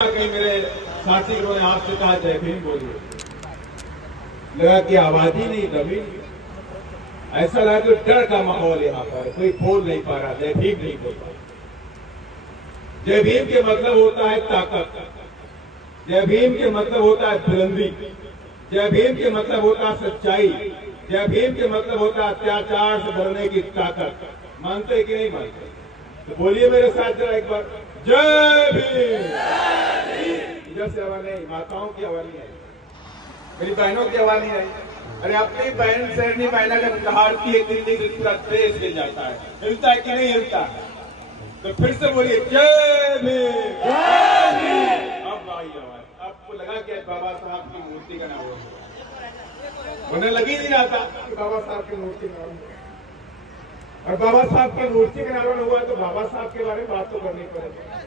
कहीं मेरे साथी ने आपसे कहा जय भीम बोलिए, लगा कि आवाज ही नहीं दबी। ऐसा लगा कि डर का माहौल यहाँ पर, कोई बोल नहीं पा रहा, जय भीम नहीं बोल पा। जय भीम के मतलब होता है ताकत, जय भीम के मतलब होता है बुलंदी, जय भीम के मतलब होता है सच्चाई, जय भीम के मतलब होता है अत्याचार से डरने की ताकत। मानते कि नहीं मानते? तो बोलिए मेरे साथ जरा एक बार, जय भीम। इधर से आवाज नहीं, माताओं की आवाज नहीं आई, मेरी बहनों की आवाज नहीं आई। अरे अपनी बहन शेरनी महिला जब दहाड़ती है दिल्ली से पूरा देश हिल जाता है, हिलता है कि नहीं हिलता? तो फिर से बोलिए जय भीम, जय भीम। अब आई आवाज, आपको लगा कि बाबा साहब की मूर्ति का नाम हो, उन्हें लगी नहीं रहा था कि बाबा साहब की मूर्ति का नाम, और बाबा साहब की मूर्ति का नाम हुआ तो बाबा साहब के बारे में बात तो करनी पड़ेगी।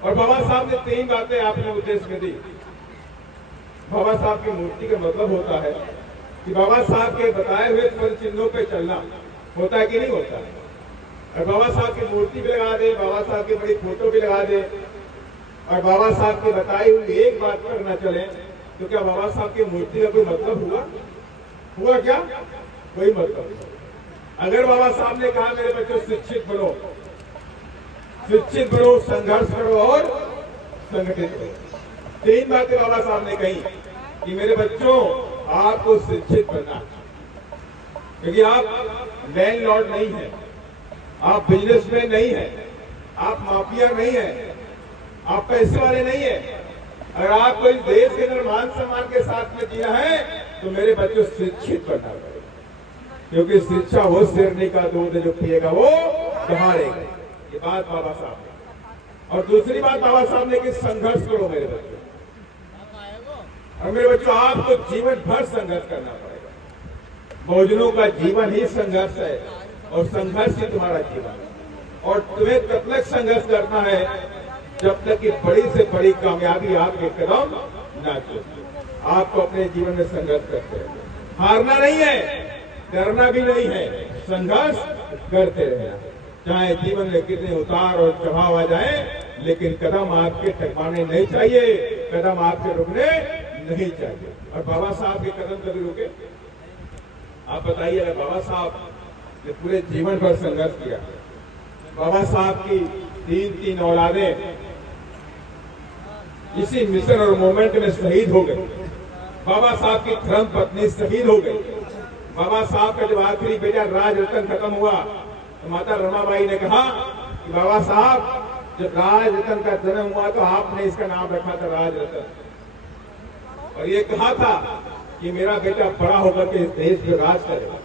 और बाबा साहब ने 3 बातें आपने उद्देश्य में दी। बाबा साहब की मूर्ति का मतलब होता है कि बाबा साहब के बताए हुए पद चिन्हों पे चलना, होता है कि नहीं होता है? और बाबा साहब की मूर्ति भी लगा दे, बाबा साहब की बड़ी फोटो भी लगा दे, और बाबा साहब की बताई हुई एक बात पर न चले, तो क्या बाबा साहब की मूर्ति का कोई मतलब हुआ? हुआ क्या? कोई मतलब नहीं। अगर बाबा साहब ने कहा मेरे बच्चों शिक्षित बनो, शिक्षित बनो, संघर्ष करो और संगठित करो, 3 बातें बाबा साहब ने कही कि मेरे बच्चों आपको शिक्षित बनना, क्योंकि आप लैंडलॉर्ड नहीं है, आप बिजनेसमैन नहीं है, आप माफिया नहीं है, आप पैसे वाले नहीं है। अगर आपको इस देश के अंदर मान सम्मान के साथ में जीना है तो मेरे बच्चों शिक्षित बनना पड़ेगा, क्योंकि शिक्षा वो शेरनी का दूध जो पिएगा वो दहाड़ेगा। ये बात बाबा साहब ने। और दूसरी बात बाबा साहब ने कि संघर्ष करो मेरे बच्चों, और मेरे बच्चों आपको जीवन भर संघर्ष करना पड़ेगा। बहुजनों का जीवन ही संघर्ष है और संघर्ष ही तुम्हारा जीवन है, और तुम्हें तब तक संघर्ष करना है जब तक कि बड़ी से बड़ी कामयाबी आपके कदम ना चले। आपको अपने जीवन में संघर्ष करते हैं, हारना नहीं है, डरना भी नहीं है, संघर्ष करते रहना। चाहे जीवन में कितने उतार और चढ़ाव आ जाए, लेकिन कदम आपके टकराने नहीं चाहिए, कदम आपके रुकने नहीं चाहिए। और बाबा साहब के कदम कभी रुके? आप बताइए, अगर बाबा साहब ने पूरे जीवन भर संघर्ष किया, बाबा साहब की 3 औलादें इसी मिशन और मूवमेंट में शहीद हो गई, बाबा साहब की धर्म पत्नी शहीद हो गई, बाबा साहब का जब आखिरी बेटा राज रतन खत्म हुआ तो माता रमाबाई ने कहा कि बाबा साहब जब राज रतन का जन्म हुआ तो आपने इसका नाम रखा था राज रतन, और ये कहा था कि मेरा बेटा बड़ा होकर के इस देश पे राज करेगा।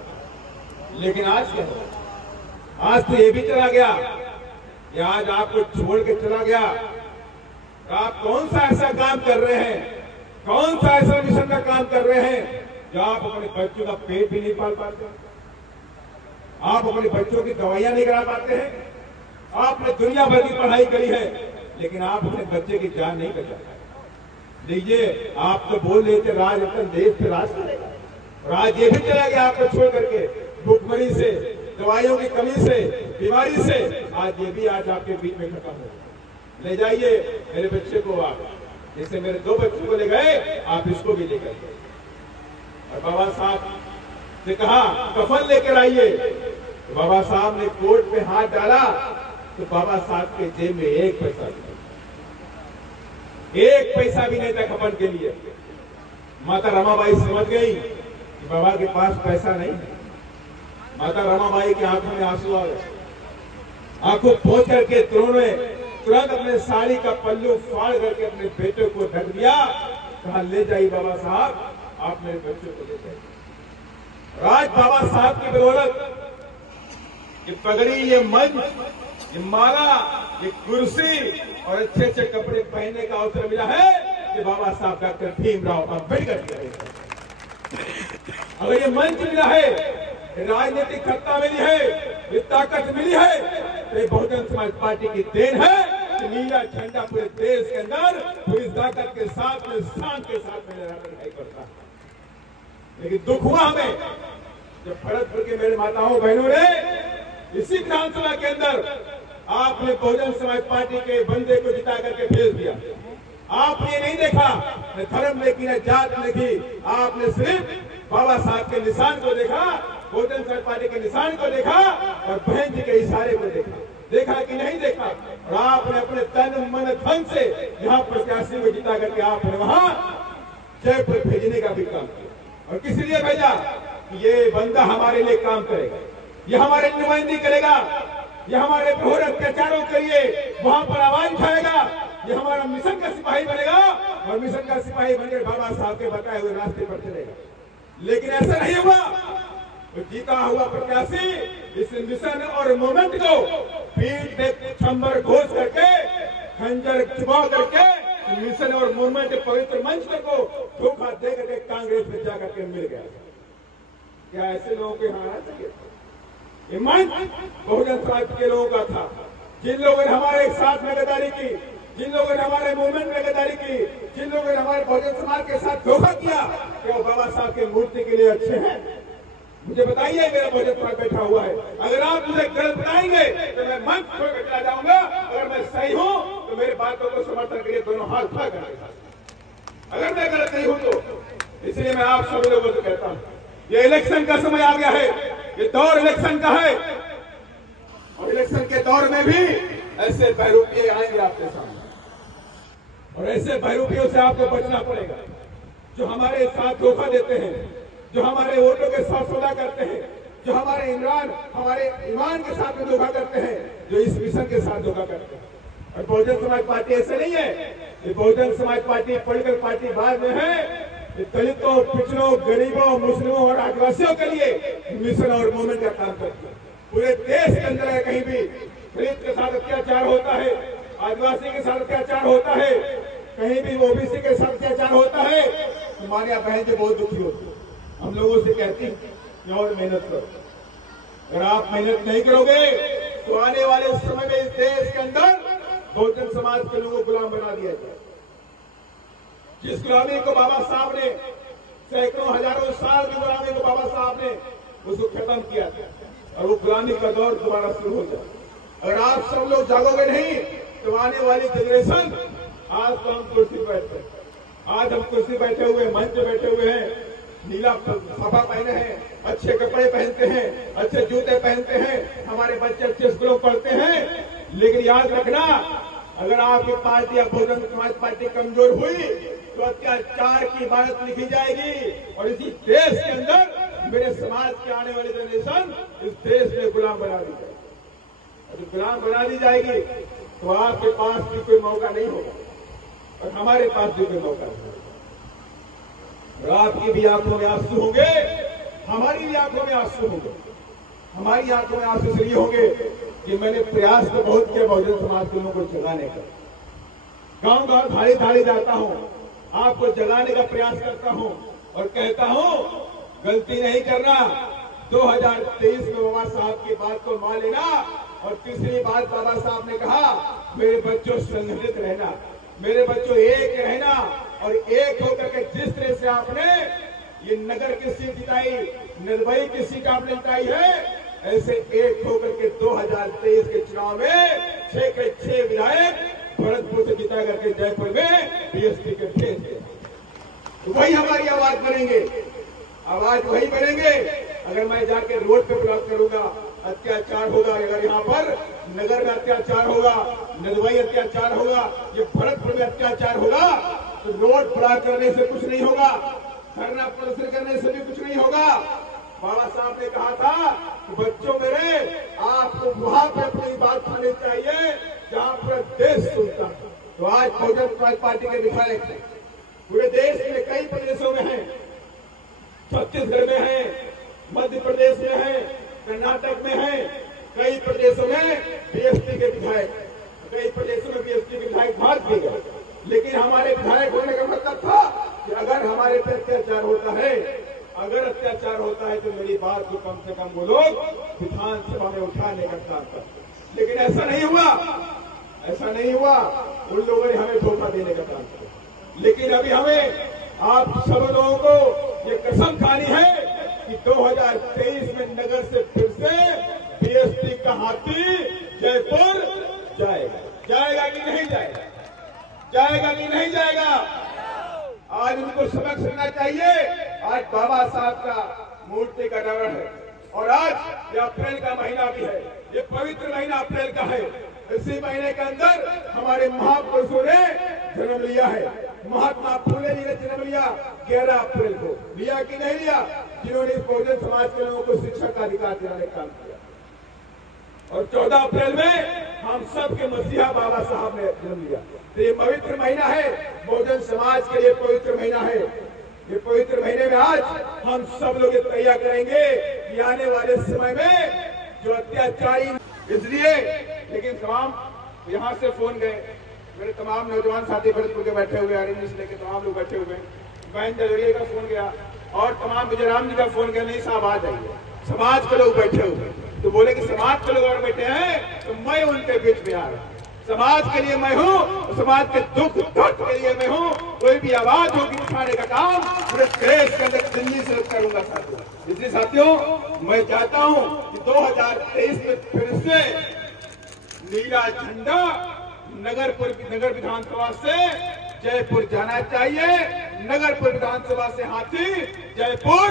लेकिन आज क्या हो? आज तो ये भी चला गया, ये आज आपको छोड़ के चला गया। तो आप कौन सा ऐसा काम कर रहे हैं, कौन सा ऐसा मिशन का काम कर रहे हैं जो आप अपने बच्चों का पेट भी नहीं पाल पाते, आप अपने बच्चों की दवाइयां नहीं करा पाते हैं, आपने दुनिया भर की पढ़ाई करी है लेकिन आप अपने बच्चे की जान नहीं बचा पाए। लीजिए, आप तो बोल रहे थे राज रतन देश पे राज करेगा, राज ये भी चला गया आपको छोड़ करके, भूखमरी से, दवाइयों की कमी से, बीमारी से, आज ये भी आज आपके बीच में खत्म हो। ले जाइए मेरे बच्चे को, आप जैसे मेरे 2 बच्चों को ले गए, आप इसको भी लेकर गए। और बाबा साहब ने कहा कफन लेकर आइए, तो बाबा साहब ने कोट पे हाथ डाला तो बाबा साहब के जेब में 1 पैसा भी नहीं, 1 पैसा भी नहीं था कफन के लिए। माता रमाबाई समझ गई कि बाबा के पास पैसा नहीं है। माता रमाबाई की आंखों में आंसू आ गए, आंखों पोंछ करके तुरंत अपने साड़ी का पल्लू फाड़ करके अपने बेटे को ढक दिया, कहा ले जाइए बाबा साहब, आप मेरे बच्चे को ले जाइए। राज बाबा साहब की बदौलत ये पगड़ी, ये मंच, ये माला, ये कुर्सी और अच्छे अच्छे कपड़े पहनने का अवसर मिला है कि बाबा साहब डॉक्टर भीमराव अम्बेडकर की। अगर ये मंच मिला है, राजनीतिक सत्ता मिली है, ये ताकत मिली है, तो ये बहुजन समाज पार्टी की देन है कि नीला झंडा पूरे देश के अंदर पूरी ताकत के साथ में, शान के साथ में लहराकर दिखाई पड़ता है। लेकिन दुख हुआ हमें जब भरतपुर के मेरे माताओं बहनों ने इसी विधानसभा के अंदर आपने बहुजन समाज पार्टी के बंदे को जिता करके भेज दिया। आपने नहीं देखा न धर्म देखी न जात देखी, आपने सिर्फ बाबा साहब के निशान को देखा, बहुजन समाज पार्टी के निशान को देखा और बहन जी के इशारे को देखा। देखा कि नहीं देखा? और आपने अपने तन मन धन से यहाँ प्रत्याशी को जिता करके आपने वहां जयपुर भेजने का भी काम किया। और किस लिए भेजा? ये बंदा हमारे लिए काम करेगा, ये हमारे नुमाइंदगी करेगा, ये हमारे घोर अत्याचारों के लिए वहां पर आवाज उठाएगा, ये हमारा मिशन का सिपाही बनेगा और मिशन का सिपाही बनकर बाबा साहब के बताए हुए रास्ते पर चलेगा। लेकिन ऐसा नहीं हुआ। तो जीता हुआ प्रत्याशी इस मिशन और मूवमेंट को पीठ में छंबर घोष करके, खंजर चुबा करके मिशन और मूवमेंट पवित्र मंच को धोखा दे करके कांग्रेस में जाकर के मिल गया। क्या ऐसे लोगों को हारना चाहिए? ये मंच बहुजन समाज के लोगों का था, जिन लोगों ने हमारे साथ में गद्दारी की, जिन लोगों ने हमारे मूवमेंट में गद्दारी की, जिन लोगों ने हमारे बहुजन समाज के साथ धोखा किया। क्या बाबा साहब की मूर्ति के लिए अच्छे हैं? मुझे बताइए, मेरा बहुजन समाज बैठा हुआ है। अगर आप मुझे गलत बताएंगे तो मैं मंच छोड़ कर चला जाऊंगा। अगर मैं सही हूं तो मेरी बातों को समर्थन करिए, दोनों हाथ उठा कर। अगर मैं गलत नहीं हूं तो इसलिए मैं आप सभी लोगों से कहता हूं, ये इलेक्शन का समय आ गया है, ये दौर इलेक्शन का है और इलेक्शन के दौर में भी ऐसे बहरूपिये आएंगे आपके सामने और ऐसे बहरूपियों से आपको बचना पड़ेगा, जो हमारे साथ धोखा देते हैं, जो हमारे वोटों के साथ सौदा करते हैं, जो हमारे ईमान के साथ में धोखा करते हैं, जो इस मिशन के साथ धोखा करते हैं। और बहुजन समाज पार्टी ऐसे नहीं है। ये Bahujan Samaj party political party बाद में है। दलितों, पिछड़ों, गरीबों, मुस्लिमों और आदिवासियों के लिए मिशन और मूवमेंट का काम करती है। पूरे देश के अंदर है, कहीं भी दलित के साथ अत्याचार होता है, आदिवासी के साथ अत्याचार होता है, कहीं भी ओबीसी के साथ अत्याचार होता है, हमारे यहाँ बहन जी बहुत दुखी होती है। हम लोगों से कहती कि और मेहनत करो। अगर आप मेहनत नहीं करोगे तो आने वाले समय में इस देश के अंदर बहुजन समाज के लोगों को गुलाम बना दिया जाए। जिस गुलामी को बाबा साहब ने सैकड़ों हजारों साल की गुलामी को बाबा साहब ने उसको खत्म किया था और वो गुलामी का दौर दोबारा शुरू हो जाए। अगर आप सब लोग जागोगे नहीं तो आने वाली जनरेशन, आज तो हम कुर्सी बैठते हैं, आज हम कुर्सी बैठे हुए, मंच पे बैठे हुए हैं, नीला साफा पहने हैं, अच्छे कपड़े पहनते हैं, अच्छे जूते पहनते हैं, हमारे बच्चे अच्छे स्कूलों पढ़ते हैं। लेकिन याद रखना, अगर आपकी पार्टी या बहुजन समाज पार्टी कमजोर हुई तो अत्याचार की इबारत लिखी जाएगी और इसी देश के अंदर मेरे समाज के आने वाली जनरेशन इस देश में गुलाम बना दी जाएगी। जब गुलाम बना दी जाएगी तो आपके पास भी कोई मौका नहीं होगा और हमारे पास भी कोई मौका नहीं होगा। और आपकी भी आंखों में आंसू होंगे, हमारी भी आंखों में आंसू होंगे। हमारी आंखों में आंसू इसलिए होंगे कि मैंने प्रयास तो बहुत किया बहुजन समाज के लोगों को जगाने का, गांव गांव धाड़ी धाड़ी जाता हूं, आपको जगाने का प्रयास करता हूं और कहता हूं गलती नहीं करना। 2023 में बाबा साहब की बात को मान लेना। और तीसरी बात बाबा साहब ने कहा, मेरे बच्चों संगठित रहना, मेरे बच्चों एक रहना और एक होकर के जिस तरह से आपने ये नगर की सीट जिताई, निर्भई की सीट आपने जिताई है, ऐसे एक होकर के 2023 के चुनाव में 6 के 6 विधायक भरतपुर से जिता करके जयपुर में बीएसपी के भेज दिए। तो वही हमारी आवाज बनेंगे, आवाज वही बनेंगे। अगर मैं जाके रोड पे ब्लॉक करूंगा, अत्याचार होगा, अगर यहाँ पर नगर में अत्याचार होगा, निर्भई अत्याचार होगा, ये भरतपुर में अत्याचार होगा, तो रोड ब्लॉक करने से कुछ नहीं होगा, धरना प्रदर्शन करने से भी कुछ नहीं होगा। बाबा साहब ने कहा था कि बच्चों मेरे, आपको वहां पर अपनी बात खानी चाहिए जहां पूरा देश सुनता है। तो आज बहुजन समाज पार्टी के विधायक पूरे देश में कई प्रदेशों में हैं, छत्तीसगढ़ में है, मध्य प्रदेश में है, कर्नाटक में है, कई प्रदेशों में बीएसपी के विधायक, कई प्रदेशों में बीएसपी के विधायक भाग भी गए। लेकिन हमारे विधायक होने का मतलब था कि अगर हमारे पे अत्याचार होता है, अगर अत्याचार होता है तो मेरी बात को कम से कम वो लोग विधानसभा में उठाने का काम करते। लेकिन ऐसा नहीं हुआ, ऐसा नहीं हुआ। उन लोगों ने हमें धोखा देने का काम किया। लेकिन अभी हमें आप सब लोगों को ये कसम खानी है कि 2023 में नगर से फिर से बीएसपी का हाथी जयपुर जाएगा। जाएगा कि नहीं जाएगा? जाएगा कि नहीं जाएगा? आज उनको सबक सुनना चाहिए। आज बाबा साहब का मूर्ति का नवरण है और आज ये अप्रैल का महीना भी है, ये पवित्र महीना अप्रैल का है। इसी महीने के अंदर हमारे महापुरुषों ने जन्म लिया है। महात्मा फूले जी ने जन्म लिया 11 अप्रैल को, लिया कि नहीं लिया? जिन्होंने इस बहुजन समाज के लोगों को शिक्षा का अधिकार दिलाने का काम किया। और 14 अप्रैल में हम सब के मसीहा बाबा साहब ने जन्म लिया। तो ये पवित्र महीना है, बहुजन समाज के लिए पवित्र महीना है। ये पवित्र महीने में आज हम सब लोग तैयार करेंगे कि आने वाले समय में जो अत्याचारी, इसलिए लेकिन तमाम यहाँ से फोन गए, मेरे तमाम नौजवान साथी भरतपुर के बैठे हुए, आरएनबी से लेकर तमाम लोग बैठे हुए, बहन जलोरिया का फोन गया और तमाम विजयराम जी का फोन गया, नहीं साहब आ जाइए। समाज के लोग बैठे हुए तो बोले कि समाज के लोग अगर बैठे हैं तो मैं उनके बीच में आ रहा हूं। समाज के लिए मैं हूँ, समाज के दुख दर्द के लिए मैं हूँ। कोई भी आवाज होगी उठाने का काम पूरे देश के अंदर दिल्ली से करूंगा साथियों। इसलिए साथियों मैं चाहता हूँ कि 2023 में फिर से नीला झंडा नगर विधानसभा से जयपुर जाना चाहिए, नगरपुर विधानसभा से हाथी जयपुर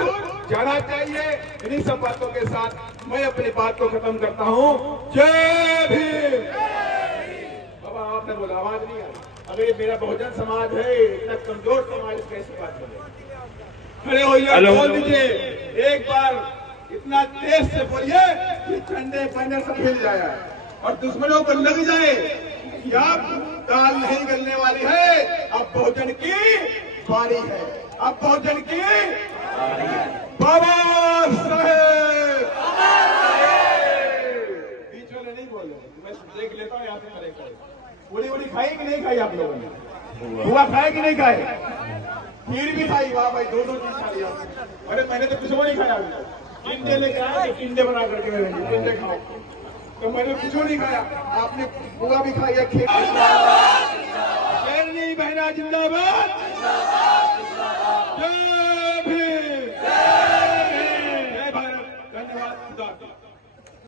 जाना चाहिए। इन्हीं सब बातों के साथ मैं अपनी बात को खत्म करता हूँ। जय भीम। बाबा आपने बोला आवाज नहीं आई। अगर ये मेरा बहुजन समाज है, इतना कमजोर समाज, कैसे बात करें? खड़े होइए, बोल दीजिए एक बार, इतना तेज से बोलिए कि झंडे पैनल सब हिल जाए और दुश्मनों को लग जाए कि अब दाल नहीं गलने वाली है, अब बहुजन की बारी है, अब बहुजन की बाबा साहेब। बीच वाले नहीं बोल रहे, मैं देख लेता हूँ यहाँ से खड़े खड़े। पूरी पूरी खाई कि नहीं खाई आप लोगों ने? हुआ खाए कि नहीं खाए? खीर भी खाई? वाह भाई, 2-2 चीज खा लिया। अरे मैंने तो कुछ नहीं खाया, टिंडे लेके आया, टिंडे बना करके टिंडे खाओ। तो मैंने कुछ नहीं खाया, आपने बुआ भी खाई है। शेरनी बहना जिंदाबाद।